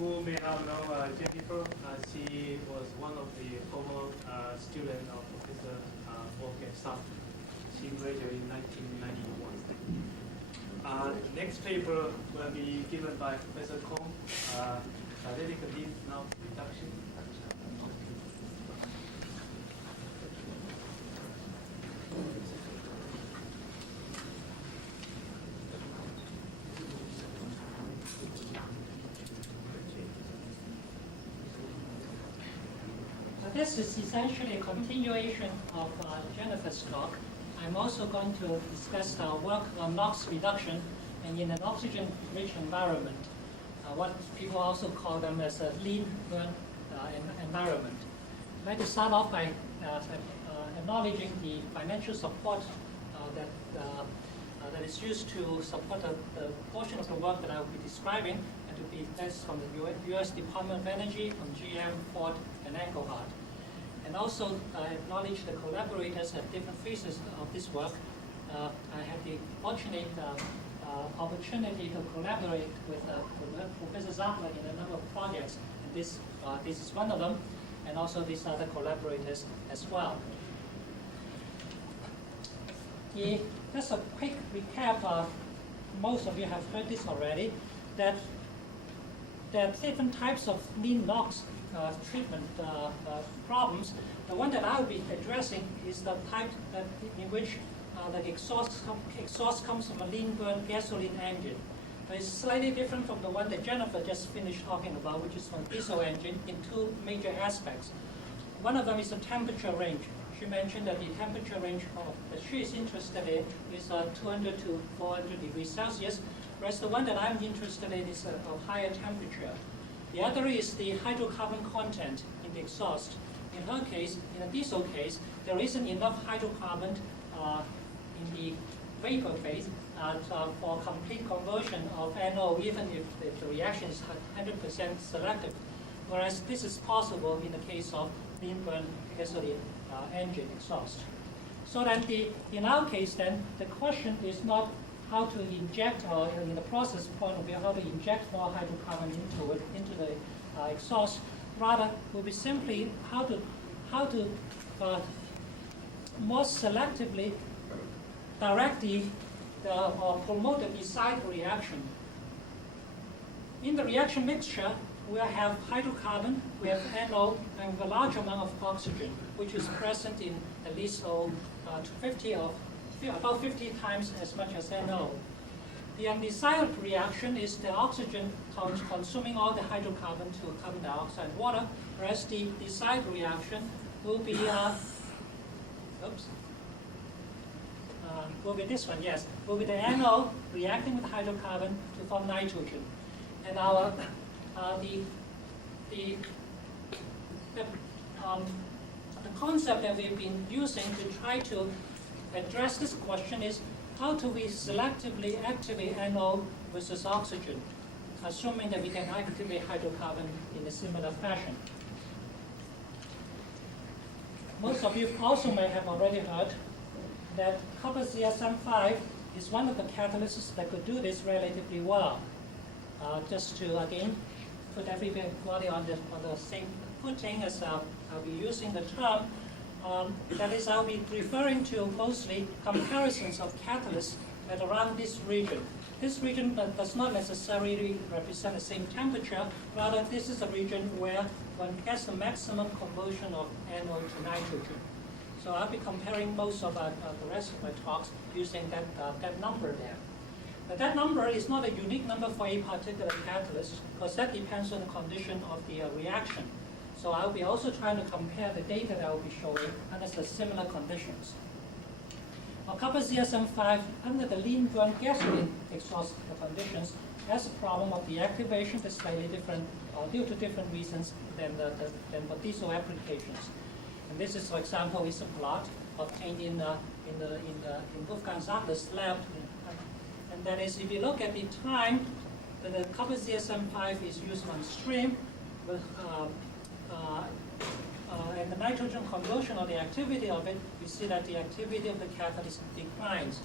who may not know Jennifer, she was one of the former students of Professor Wolfgang Sachtler. She graduated in 1991. Next paper will be given by Professor Kong, Catalytic NOx reduction. This is essentially a continuation of Jennifer's talk. I'm also going to discuss our work on NOx reduction and in an oxygen-rich environment, what people also call them as a lean burn environment. I'd like to start off by acknowledging the financial support that is used to support the portion of the work that I will be describing, and to be that's from the U.S. Department of Energy, from GM, Ford, and Engelhard. And also acknowledge the collaborators at different phases of this work. I had the fortunate opportunity to collaborate with Professor Sachtler in a number of projects, and this is one of them, and also these other collaborators as well. Just a quick recap. Most of you have heard this already, that there are different types of lean NOx treatment problems. The one that I will be addressing is the type in which the exhaust comes from a lean burn gasoline engine. It's slightly different from the one that Jennifer just finished talking about, which is from diesel engine, in two major aspects. One of them is the temperature range. She mentioned that the temperature range that she is interested in is 200 to 400 degrees Celsius, whereas the one that I'm interested in is a higher temperature. The other is the hydrocarbon content in the exhaust. In her case, in a diesel case, there isn't enough hydrocarbon in the vapor phase for complete conversion of NO, even if the reaction is 100% selective. Whereas this is possible in the case of lean burn gasoline engine exhaust. So then in our case then, the question is not how to inject, or in the process point of view, how to inject more hydrocarbon into the exhaust. Rather, will be simply how to more selectively direct or promote the desired reaction. In the reaction mixture, we have hydrocarbon, we have NO, and a large amount of oxygen, which is present in at least about 50 times as much as NO. The undesired reaction is the oxygen consuming all the hydrocarbon to carbon dioxide and water, whereas the desired reaction will be will be this one, yes, will be the NO reacting with hydrocarbon to form nitrogen. And our the concept that we've been using to try to address this question is how do we selectively activate NO versus oxygen, assuming that we can activate hydrocarbon in a similar fashion. Most of you also may have already heard that copper CSM5 is one of the catalysts that could do this relatively well. Just to again put everybody on the same footing as I'll be using the term. That is, I'll be referring to mostly comparisons of catalysts at around this region. This region does not necessarily represent the same temperature. Rather, this is a region where one gets the maximum conversion of NO to nitrogen. So I'll be comparing most of the rest of my talks using that number there. But that number is not a unique number for a particular catalyst, because that depends on the condition of the reaction. So I'll be also trying to compare the data that I'll be showing under the similar conditions. Now, copper CSM5 under the lean burn gasoline exhaust conditions has a problem of the activation that's slightly different, or due to different reasons than for diesel applications. And this is, for example, is a plot obtained in Wolfgang Sachtler's lab. And that is, if you look at the time that the copper CSM5 is used on stream, with and the nitrogen conversion or the activity of it, we see that the activity of the catalyst declines.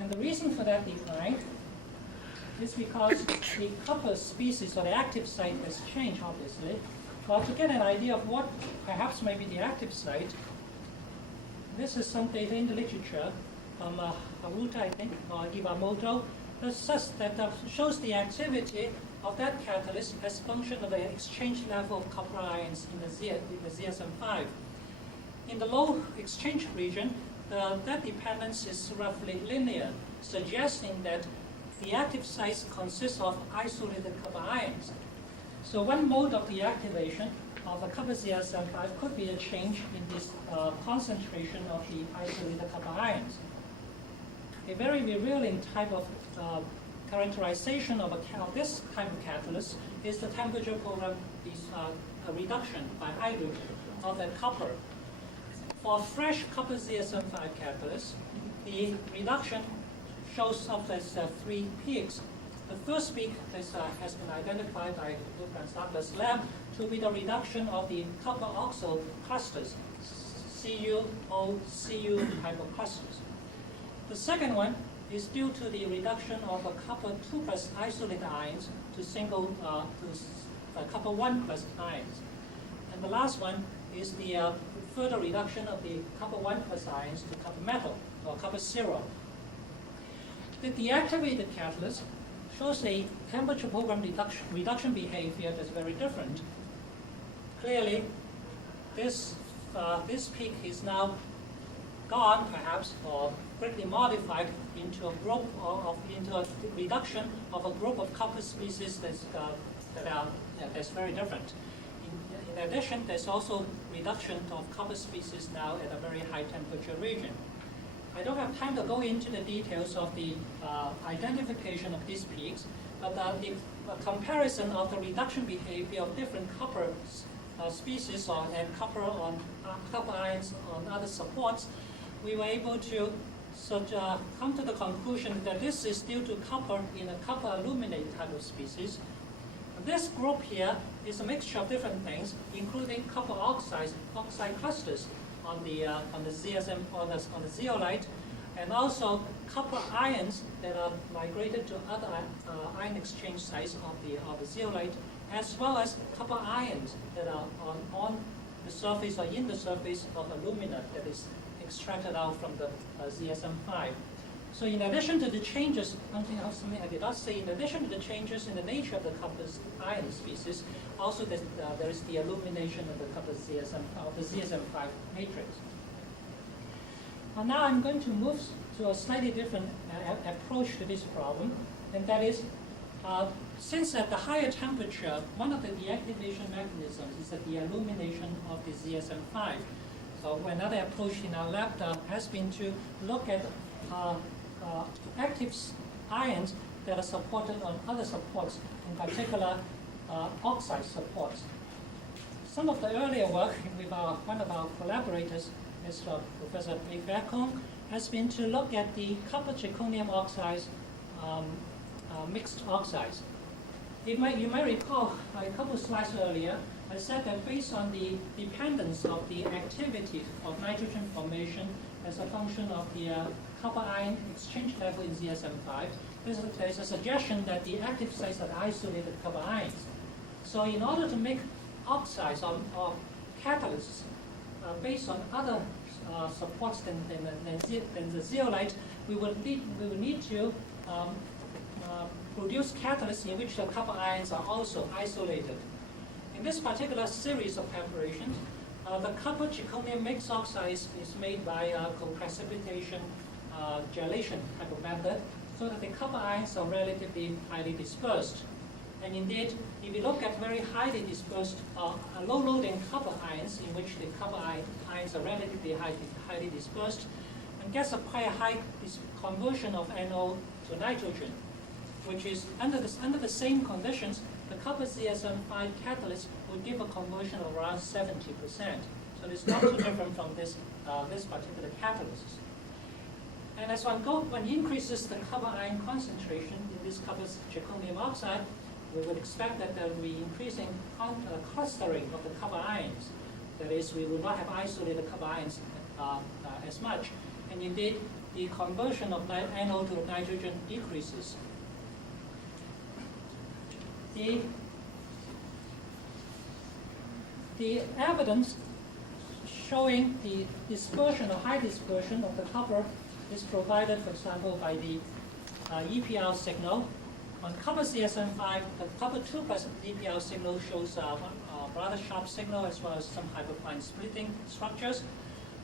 And the reason for that decline is because the copper species or the active site has changed, obviously. Well, to get an idea of what perhaps may be the active site, this is some data in the literature from Haruta, I think, or Iwamoto, that shows the activity of that catalyst as a function of the exchange level of copper ions in the ZSM5. In the low exchange region, that dependence is roughly linear, suggesting that the active sites consist of isolated copper ions. So one mode of the activation of a copper ZSM5 could be a change in this concentration of the isolated copper ions. A very revealing type of characterization of this type of catalyst is the temperature program reduction by hydrogen of that copper. For fresh copper ZSM5 catalyst, the reduction shows up as 3 peaks. The first peak has been identified by Wolfgang Sachtler's lab to be the reduction of the copper oxo clusters, CuO, type of clusters. The second one is due to the reduction of a copper 2+ isolated ions to copper 1+ ions. And the last one is the further reduction of the copper 1+ ions to copper metal, or copper 0. The deactivated catalyst shows a temperature program reduction behavior that's very different. Clearly, this peak is now gone, perhaps, or greatly modified into a reduction of a group of copper species that's very different. In addition, there's also reduction of copper species now at a very high temperature region. I don't have time to go into the details of the identification of these peaks, but the comparison of the reduction behavior of different copper species and copper ions on other supports, we were able to come to the conclusion that this is due to copper in a copper aluminate type of species. This group here is a mixture of different things, including copper oxide clusters on the ZSM on the zeolite, and also copper ions that are migrated to other ion exchange sites of the zeolite, as well as copper ions that are on the surface or in the surface of alumina that is extracted out from the ZSM5. So in addition to the changes, something I did not say, in addition to the changes in the nature of the copper ion species, also there is the illumination of the copper ZSM5 matrix. Now I'm going to move to a slightly different approach to this problem, and that is, since at the higher temperature, one of the deactivation mechanisms is the illumination of the ZSM5. So another approach in our lab has been to look at active ions that are supported on other supports, in particular oxide supports. Some of the earlier work with one of our collaborators, is Professor Wolfgang, has been to look at the copper zirconium oxides, mixed oxides. You may recall a couple of slides earlier, I said that based on the dependence of the activity of nitrogen formation as a function of the copper ion exchange level in ZSM5, there's a suggestion that the active sites are isolated copper ions. So in order to make oxides or catalysts based on other supports than the zeolite, we will need to produce catalysts in which the copper ions are also isolated. In this particular series of preparations, the copper zirconium mixed oxides is made by co-precipitation gelation type of method, so that the copper ions are relatively highly dispersed. And indeed, if you look at very highly dispersed, low-loading copper ions, in which the copper ions are relatively highly dispersed, and gets a quite high conversion of NO to nitrogen, which is under the same conditions, the copper ZSM5 catalyst will give a conversion of around 70%. So it's not too different from this particular catalyst. And as one increases the copper ion concentration in this copper zirconium oxide, we would expect that there will be increasing clustering of the copper ions. That is, we will not have isolated copper ions as much. And indeed, the conversion of NO to nitrogen decreases. The evidence showing the dispersion or high dispersion of the copper is provided, for example, by the EPR signal. On copper CSM5, the copper 2 plus EPR signal shows a rather sharp signal as well as some hyperfine splitting structures.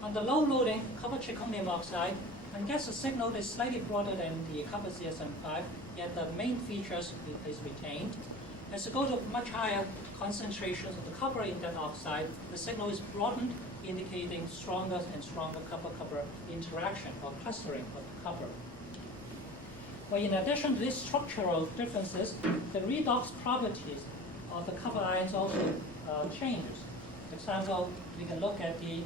On the low loading copper zirconium oxide, one gets a signal that is slightly broader than the copper CSM5, yet the main features is retained. As you go to much higher concentrations of the copper in that oxide, the signal is broadened, indicating stronger and stronger copper-copper interaction or clustering of the copper. Well, in addition to these structural differences, the redox properties of the copper ions also changes. For example, we can look at the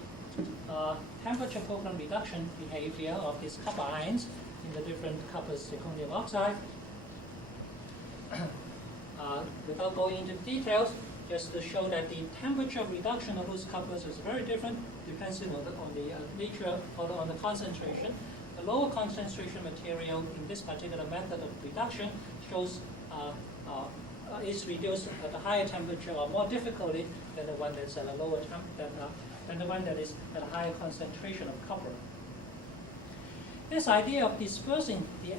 temperature proton reduction behavior of these copper ions in the different copper zirconium oxide. Without going into details, just to show that the temperature reduction of those coppers is very different, depending on the nature or on the concentration. The lower concentration material in this particular method of reduction shows is reduced at a higher temperature or more difficulty than the one that's at a lower than the one that is at a higher concentration of copper. This idea of dispersing the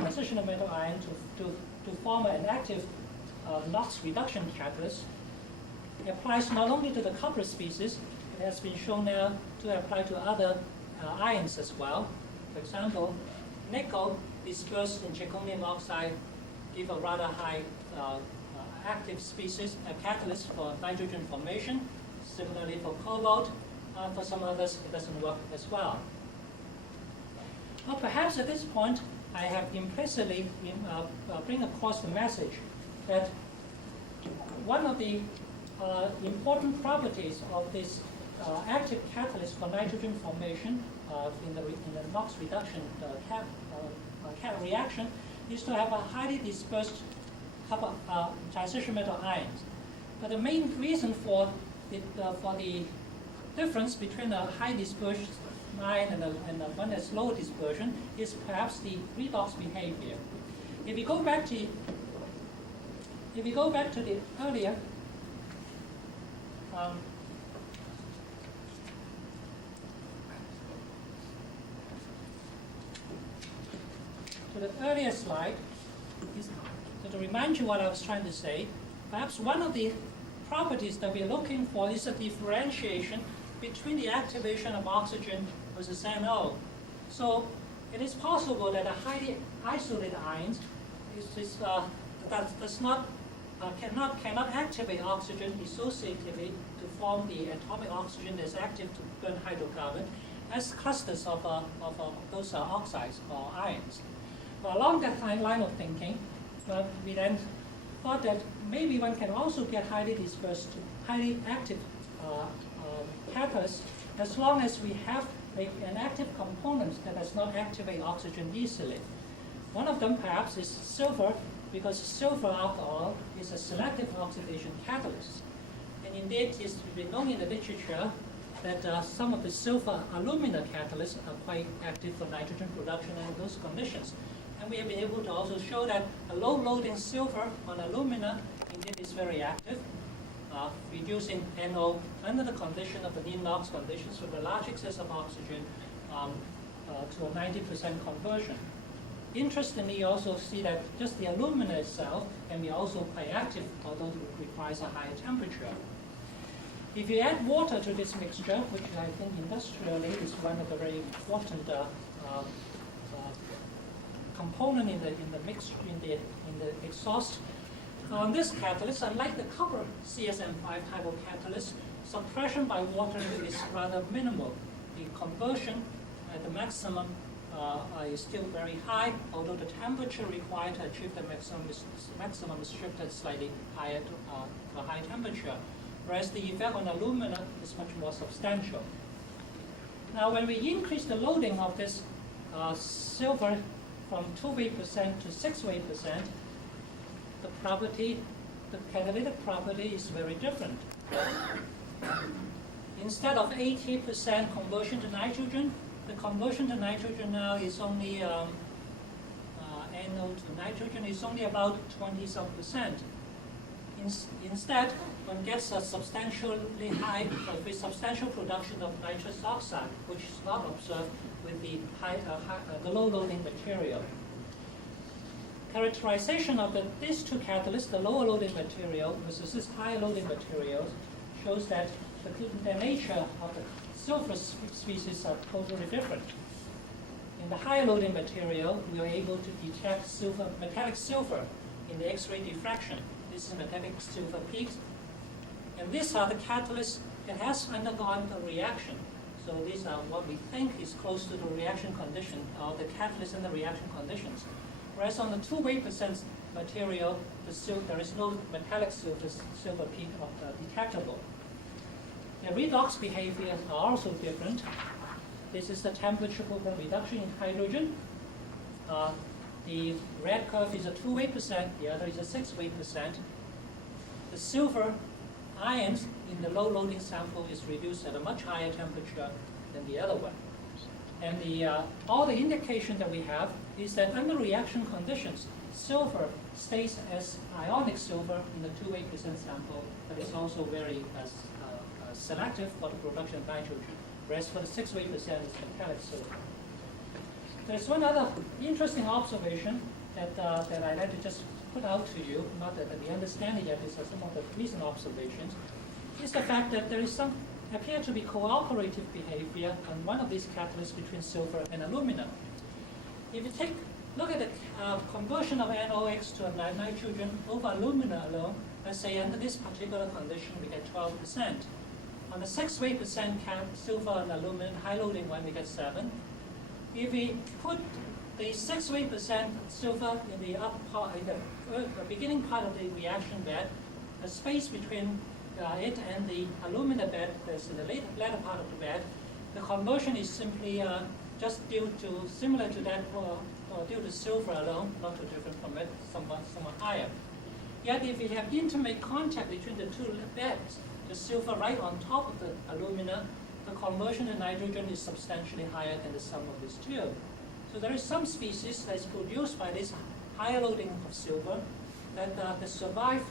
transitional metal ion to form an active NOx reduction catalyst applies not only to the copper species, it has been shown now to apply to other ions as well. For example, nickel dispersed in zirconium oxide give a rather high active species, a catalyst for nitrogen formation. Similarly for cobalt, for some others it doesn't work as well. Well, perhaps at this point I have implicitly bring across the message that one of the important properties of this active catalyst for nitrogen formation in the NOx reduction reaction is to have a highly dispersed copper transition metal ions. But the main reason for the difference between a high dispersion ion and one that's low dispersion is perhaps the redox behavior. If we go back to the earlier slide, so to remind you what I was trying to say, perhaps one of the properties that we're looking for is a differentiation between the activation of oxygen versus NO. So it is possible that a highly isolated ion cannot activate oxygen dissociatively to form the atomic oxygen that's active to burn hydrocarbon as clusters of those oxides or ions. Well, along that line of thinking, we then thought that maybe one can also get highly dispersed, highly active catalysts as long as we have an active component that does not activate oxygen easily. One of them perhaps is silver, because silver after all is a selective oxidation catalyst. And indeed it's been known in the literature that some of the silver alumina catalysts are quite active for nitrogen production under those conditions. And we have been able to also show that a low loading silver on alumina indeed is very active, reducing NO under the condition of the near NOx conditions with a large excess of oxygen to a 90% conversion. Interestingly, you also see that just the alumina itself can be also quite active, although it requires a higher temperature. If you add water to this mixture, which I think industrially is one of the very important component in the mixture in the exhaust. On this catalyst, unlike the copper CSM5 type of catalyst, suppression by water is rather minimal. The conversion at the maximum is still very high, although the temperature required to achieve the maximum is shifted slightly higher to a high temperature, whereas the effect on alumina is much more substantial. Now, when we increase the loading of this silver from 2 weight percent to 6 weight percent, the catalytic property is very different. Instead of 80% conversion to nitrogen, the conversion to nitrogen now is only NO to nitrogen is only about 20% Instead, one gets a substantially high, with substantial production of nitrous oxide, which is not observed with the low loading material. Characterization of these two catalysts, the lower loading material versus this higher loading material, shows that the nature of the silver species are totally different. In the higher loading material, we are able to detect metallic silver in the X-ray diffraction. This is metallic silver peaks. And these are the catalysts that has undergone a reaction. So these are what we think is close to the reaction condition, or the catalyst and the reaction conditions. Whereas on the 2% material, there is no metallic silver peak detectable. The redox behaviors are also different. This is the temperature program reduction in hydrogen. The red curve is a 2%, the other is a 6%. The silver ions in the low loading sample is reduced at a much higher temperature than the other one. And all the indication that we have is that under reaction conditions, silver stays as ionic silver in the 2% sample, but it's also very selective for the production of nitrogen, whereas for the 6% it's metallic silver. There's one other interesting observation that I'd like to just put out to you, not that we understand it yet, these are some of the recent observations, is the fact that there is appear to be cooperative behavior on one of these catalysts between silver and aluminum. If you look at the conversion of NOx to nitrogen over alumina alone, let's say under this particular condition we get 12%. On the 6% silver and aluminum high loading one, we get 7. If we put the 6% silver in the upper part, in the beginning part of the reaction bed, the space between it and the alumina bed that's in the latter part of the bed, the conversion is simply just similar to that due to silver alone, not too different from it, somewhat higher. Yet if we have intimate contact between the two beds, the silver right on top of the alumina, the conversion to nitrogen is substantially higher than the sum of these two. So there is some species that is produced by this higher loading of silver that survive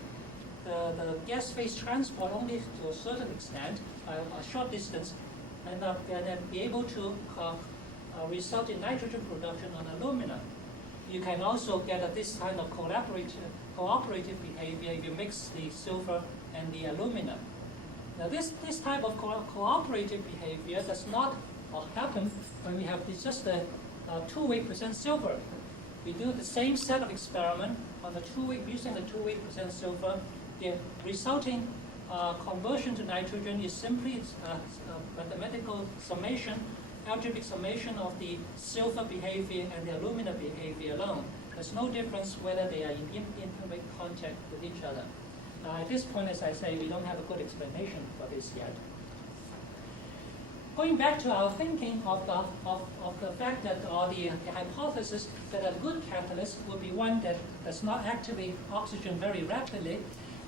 the gas phase transport only to a certain extent, a short distance, and then be able to result in nitrogen production on alumina. You can also get this kind of cooperative behavior if you mix the silver and the alumina. Now this type of cooperative behavior does not happen when we have just a 2% silver. We do the same set of experiment on the using the 2% silver. The resulting conversion to nitrogen is simply a mathematical summation, algebraic summation of the silver behavior and the alumina behavior alone. There's no difference whether they are in intimate contact with each other. At this point, as I say, we don't have a good explanation for this yet. Going back to our thinking of the fact that, or the hypothesis that a good catalyst would be one that does not activate oxygen very rapidly,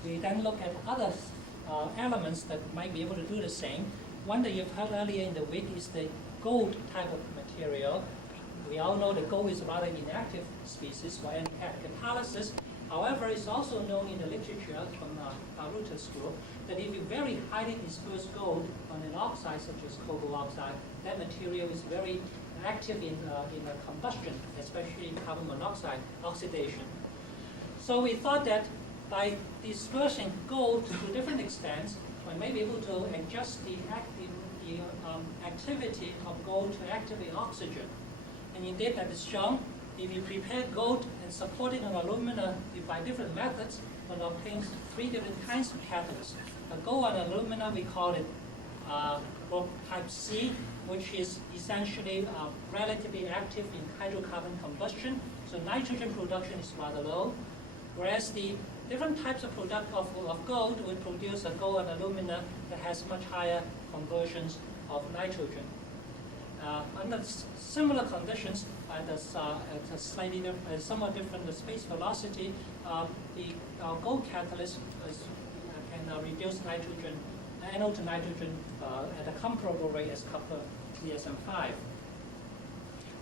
we then look at other elements that might be able to do the same. One that you've heard earlier in the week is the gold type of material. We all know that gold is a rather inactive species for any catalysis. However, it's also known in the literature from Baruter's school that if you very highly disperse gold on an oxide such as cobalt oxide, that material is very active in combustion, especially in carbon monoxide oxidation. So we thought that by dispersing gold to different extents, one may be able to adjust the activity of gold to activate oxygen. And indeed, that is shown. If you prepare gold and support it on alumina by different methods, one obtains 3 different kinds of catalysts. The gold on alumina, we call it type C, which is essentially relatively active in hydrocarbon combustion. So nitrogen production is rather low, whereas the different types of product of gold will produce a gold on alumina that has much higher conversions of nitrogen. Under similar conditions, at a slightly somewhat different space velocity, the gold catalyst can reduce nitrogen, NO to nitrogen at a comparable rate as copper CSM5.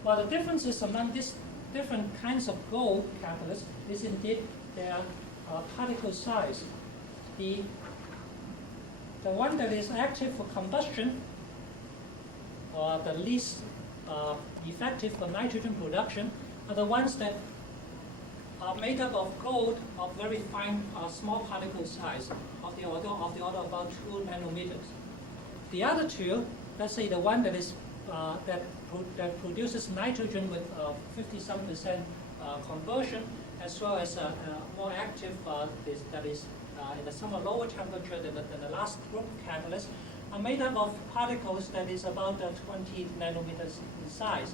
Well, the differences among these different kinds of gold catalysts is indeed their particle size. The one that is active for combustion, or the least effective for nitrogen production, are the ones that are made up of gold of very fine, small particle size of the order of about 2 nanometers. The other two, let's say the one that is that produces nitrogen with 50-some% conversion, as well as a more active that is in a somewhat lower temperature than the last group catalyst, are made up of particles that is about 20 nanometers in size.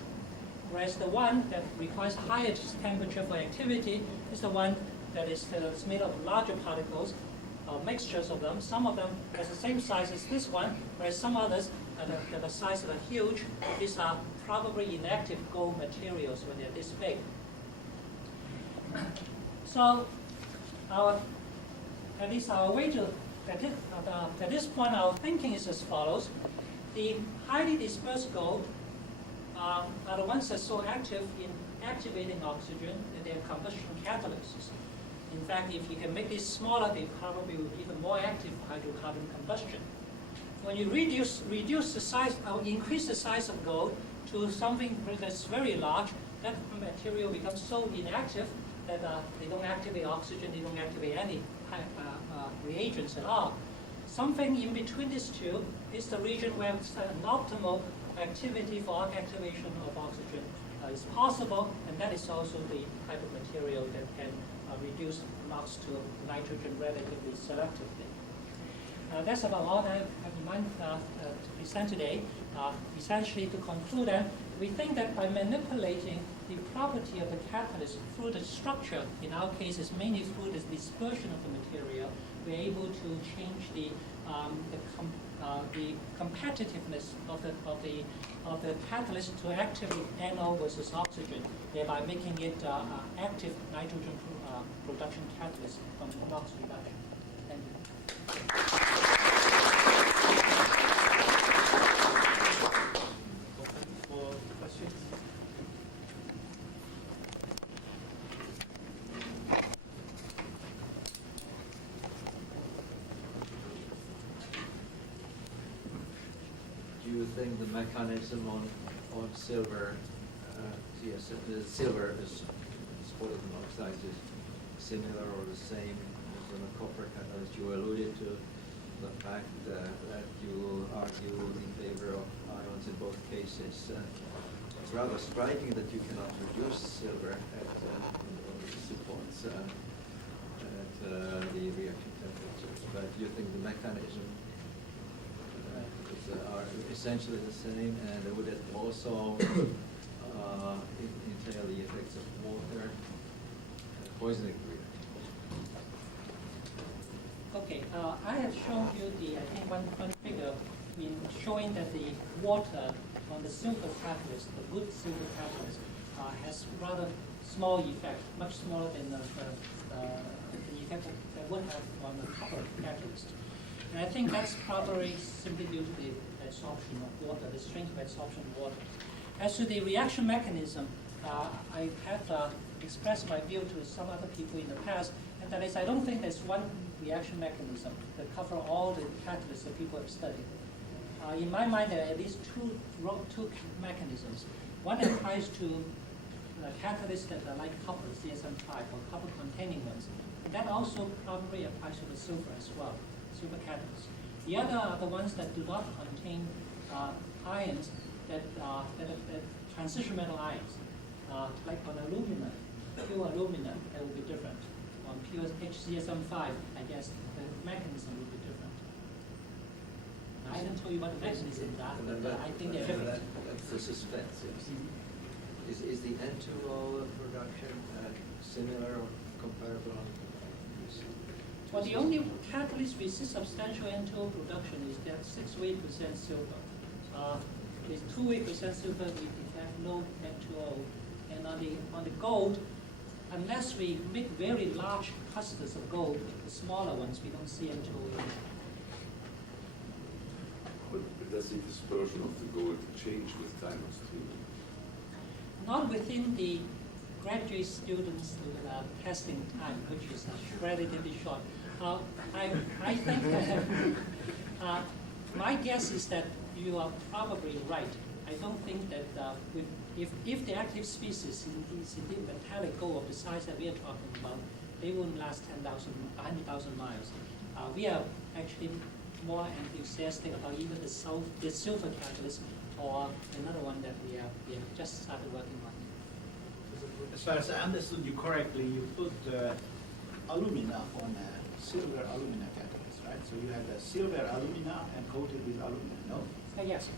Whereas the one that requires higher temperature for activity is the one that is made of larger particles, mixtures of them. Some of them has the same size as this one, whereas some others that are size that are huge. These are probably inactive gold materials when they're this big. So at least our way to, at this point, our thinking is as follows. The highly dispersed gold are the ones that are so active in activating oxygen that they are combustion catalysts. In fact, if you can make these smaller, they probably will be even more active for hydrocarbon combustion. When you reduce the size, or increase the size of gold to something that's very large, that material becomes so inactive that they don't activate oxygen, they don't activate any reagents at all. Something in between these two is the region where an optimal activity for activation of oxygen is possible, and that is also the type of material that can reduce NOx to nitrogen relatively selectively. That's about all I have in mind to present today. Essentially, to conclude, we think that by manipulating the property of the catalyst through the structure, in our case, is mainly through the dispersion of the material, we're able to change the competitiveness of the catalyst to activate NO versus oxygen, thereby making it active nitrogen production catalyst from NOx reduction. Thank you. For questions? Do you think the mechanism on silver, yes, the silver is spoiled monoxide is similar or the same as on a copper catalyst? You alluded to the fact that you argue in favor of ions in both cases. It's rather striking that you cannot reduce silver at supports at the reaction temperatures. But do you think the mechanism are essentially the same, and would it also entail the effects of water poisoning reactions? Okay, I have shown you I think one figure in showing that the water on the silver catalyst, the good silver catalyst, has rather small effect, much smaller than the effect that would have on the copper catalyst. And I think that's probably simply due to the absorption of water, the strength of absorption of water. As to the reaction mechanism, I have expressed my view to some other people in the past, and that is I don't think there's one reaction mechanism that covers all the catalysts that people have studied. In my mind, there are at least two mechanisms. One applies to catalysts that are like copper, CSM5, or copper-containing ones. And that also probably applies to the silver as well. Silver catalysts. The other are the ones that do not contain ions that transition metal ions, like on aluminum, pure aluminum, that will be different. On pure HCSM5, I guess the mechanism will be different. I haven't told you what the mechanisms are, but I think they're different. That's the suspense, yes. Is the N2O production similar or comparable? Well, the only catalyst with substantial N2O production is that 6-weight % silver. With 2-weight % silver, we have no N2O. And on the gold, unless we make very large clusters of gold, the smaller ones, we don't see N2O. But does the dispersion of the gold change with time too? Not within the graduate students' testing time, which is relatively short. I think that my guess is that you are probably right. I don't think that if the active species in the metallic gold of the size that we are talking about, they wouldn't last 100,000 miles. We are actually more enthusiastic about even the silver catalyst or another one that we have just started working on. As far as I understood you correctly, you put alumina on a silver alumina catalyst, right? So you have a silver alumina and coated with alumina, no? Yes.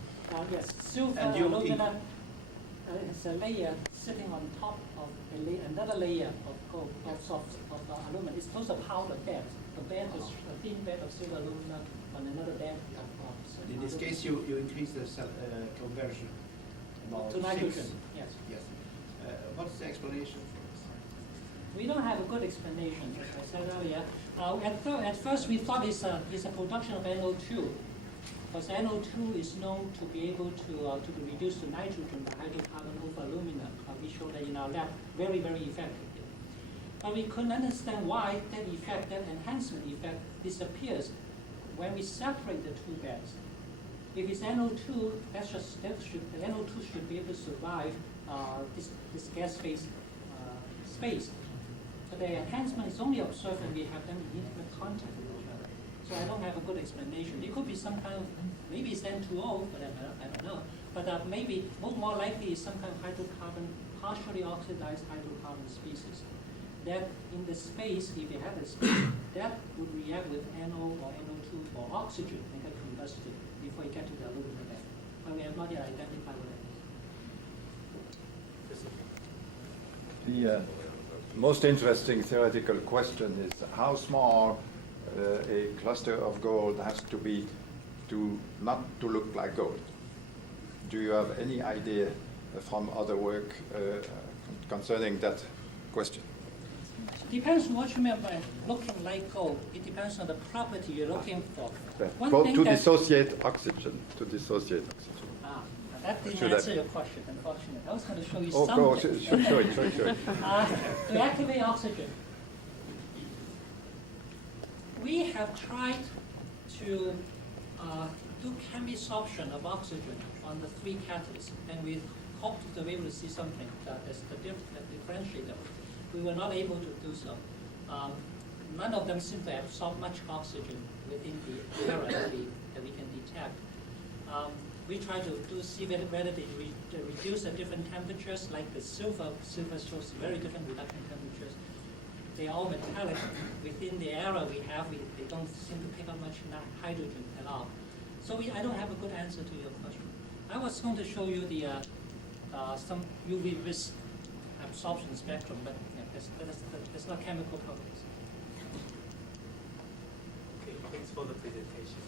Yes. Silver And you alumina is a layer sitting on top of another layer of gold of alumina. It's called a powder bed. The bed is a thin bed of silver alumina on another bed of In this case, you increase the conversion about to nitrogen. 6. Yes. Yes. What's the explanation for this? We don't have a good explanation, as I said earlier. At first, we thought it's a production of NO2, because NO2 is known to be able to be reduced to nitrogen by hydrocarbon over alumina. We showed that in our lab very, very effectively. But we couldn't understand why that effect, that enhancement effect, disappears when we separate the two beds. If it's NO2, the NO2 should be able to survive this gas phase space. But the enhancement is only observed when we have them in intimate contact with each other. So I don't have a good explanation. It could be some kind of, maybe it's N2O, but I don't know. But maybe more likely is some kind of hydrocarbon, partially oxidized hydrocarbon species. That in the space, if you have a space, that would react with NO or NO2 or oxygen and get combusted before you get to the alumina bed. But we have not yet identified what that is. The most interesting theoretical question is how small a cluster of gold has to be not to look like gold. Do you have any idea from other work concerning that question? Depends on what you mean by looking like gold. It depends on the property you're looking for. To dissociate oxygen. That didn't Should answer your question, unfortunately. I was going to show you Oh, something. go, show it. To activate oxygen, we have tried to do chemisorption of oxygen on the 3 catalysts, and we hoped to be able to see something that differentiate them. We were not able to do so. None of them seem to absorb much oxygen within the area that we can detect. We try to see whether they reduce at different temperatures, like the silver shows very different reduction temperatures. They are all metallic. Within the area we have, they don't seem to pick up much hydrogen at all. So I don't have a good answer to your question. I was going to show you the some UV vis absorption spectrum, but that's not chemical properties. Okay, thanks for the presentation.